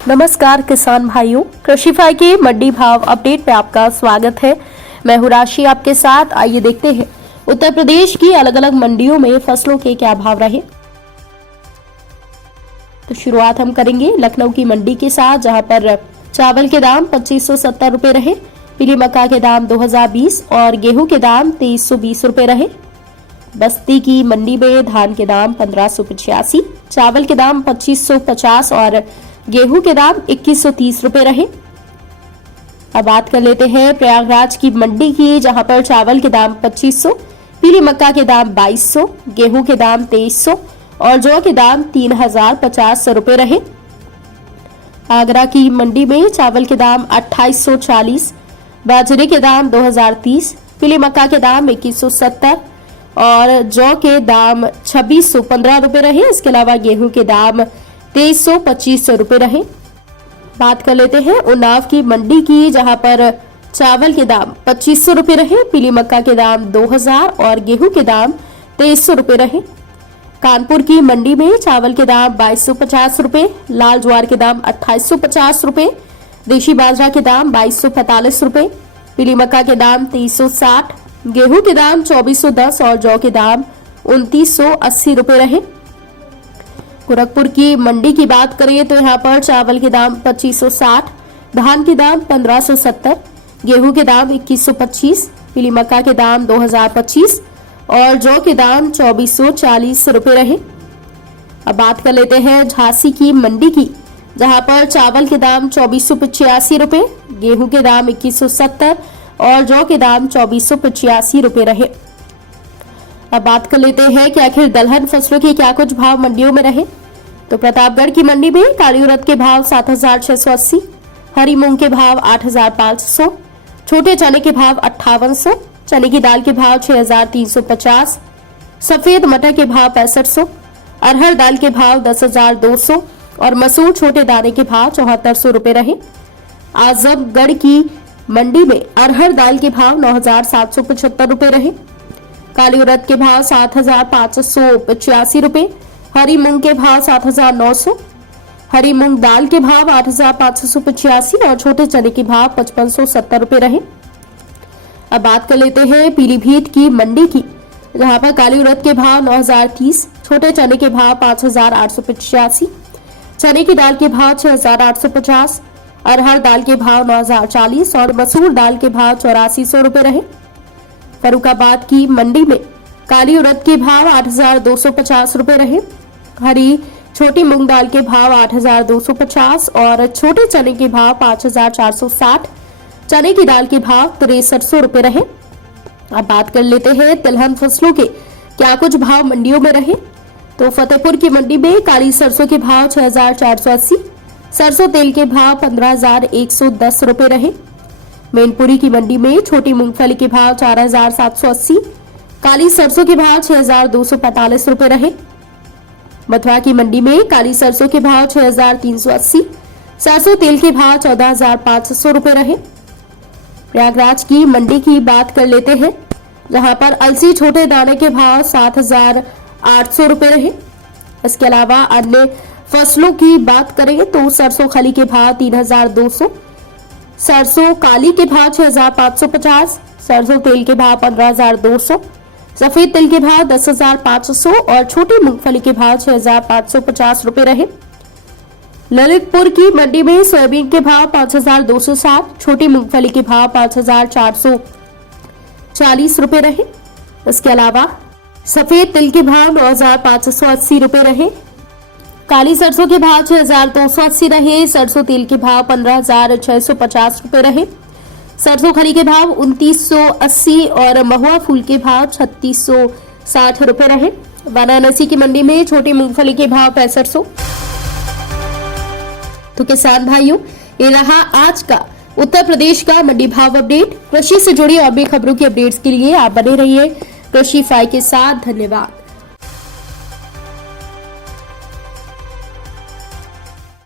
नमस्कार किसान भाइयों, कृषिफाई के मंडी भाव अपडेट में आपका स्वागत है। मैं हूं राशि आपके साथ। आइए देखते हैं उत्तर प्रदेश की अलग अलग मंडियों में फसलों के क्या भाव रहे। तो शुरुआत हम करेंगे लखनऊ की मंडी के साथ, जहां पर चावल के दाम 2570 रुपए रहे, पीली मक्का के दाम 2020 और गेहूं के दाम 2320 रुपए रहे। बस्ती की मंडी में धान के दाम 1585, चावल के दाम 2550 और गेहूं के दाम 2130 रुपए रहे। अब बात कर लेते हैं प्रयागराज की मंडी की, जहां पर चावल के दाम 2500, पीली मक्का के दाम 2200, गेहूं के दाम 2300 और जौ के दाम 3050 रुपए रहे। आगरा की मंडी में चावल के दाम 2840, बाजरे के दाम 2030, पीली मक्का के दाम 2170 और जौ के दाम 2615 रुपए रहे। इसके अलावा गेहूं के दाम 2325 रुपए रहे। बात कर लेते हैं उन्नाव की मंडी की, जहां पर चावल के दाम 2500 रुपए रहे, पीली मक्का के दाम 2000 और गेहूं के दाम 2300 रुपए रहे। कानपुर की मंडी में चावल के दाम 2250 रुपए, लाल ज्वार के दाम 2850 रुपए, देशी बाजरा के दाम 2245 रुपए, पीली मक्का के दाम 2360, गेहूं के दाम 2410 और जौ के दाम 2980 रुपए रहे। गोरखपुर की मंडी की बात करें तो यहाँ पर चावल के दाम 2560, धान के दाम 1570, गेहूं के दाम 2125, पीली मक्का के दाम 2025 और जौ के दाम 2440 रुपए रहे। अब बात कर लेते हैं झांसी की मंडी की, जहां पर चावल के दाम 2485 रुपए, गेहूं के दाम 2170 और जौ के दाम 2485 रुपए रहे। अब बात कर लेते हैं कि आखिर दलहन फसलों के क्या कुछ भाव मंडियों में रहे। तो प्रतापगढ़ की मंडी में काली उड़द के भाव 7680, हरी मूंग के भाव 8500, छोटे चने के भाव 5800, चने की दाल के भाव 6350, सफेद मटर के भाव 6500, अरहर दाल के भाव 10200 और मसूर छोटे दाने के भाव 7400 रुपए रहे। आजमगढ़ की मंडी में अरहर दाल के भाव 9775 रुपए रहे, काली उड़द के भाव 7585 रुपए, हरी मूंग के भाव 7900, हरी मूंग दाल के भाव 8585 और छोटे चने के भाव 5570 रुपए रहे। अब बात कर लेते हैं पीलीभीत की मंडी की, जहां पर काली उड़द के भाव 9030, छोटे चने के भाव 5885, चने की दाल के भाव 6850, अरहर दाल के भाव 9040 और मसूर दाल के भाव 8400 रुपए रहे। फर्रुखाबाद की मंडी में काली उड़द के भाव 8250 रुपए रहे, हरी छोटी मूंग दाल के भाव 8250 और छोटे चने के भाव 5460, चने की दाल के भाव 6300 रुपए रहे। अब बात कर लेते हैं तिलहन फसलों के क्या कुछ भाव मंडियों में रहे। तो फतेहपुर की मंडी में काली सरसों के भाव 6480, सरसों तेल के भाव 15110 रुपए रहे। मैनपुरी की मंडी में छोटी मूंगफली के भाव 4780, काली सरसों के भाव 6245 रुपए रहे। मथुरा की मंडी में काली सरसों के भाव 6380, सरसों तेल के भाव 14500 रुपए रहे। प्रयागराज की मंडी की बात कर लेते हैं, जहां पर अलसी छोटे दाने के भाव 7800 रुपए रहे। इसके अलावा अन्य फसलों की बात करें तो सरसों खली के भाव 3200, सरसों काली के भाव 6550, सरसों तेल के भाव 15200, सफेद तिल के भाव 10500 और छोटी मूंगफली के भाव 6550 रुपए रहे। ललितपुर की मंडी में सोयाबीन के भाव 5260, छोटी मूंगफली के भाव 5440 रुपए रहे। इसके अलावा सफेद तिल के भाव 9580 रुपए रहे, काली सरसों के भाव 6280 रहे, सरसों तेल के भाव 15650 रुपए रहे, सरसों खली के भाव 2980 और महुआ फूल के भाव 3660 रुपए रहे। वाराणसी की मंडी में छोटी मूंगफली के भाव 6500। तो किसान भाइयों, ये रहा आज का उत्तर प्रदेश का मंडी भाव अपडेट। कृषि से जुड़ी और भी खबरों की अपडेट्स के लिए आप बने रहिए कृषिफाई के साथ। धन्यवाद।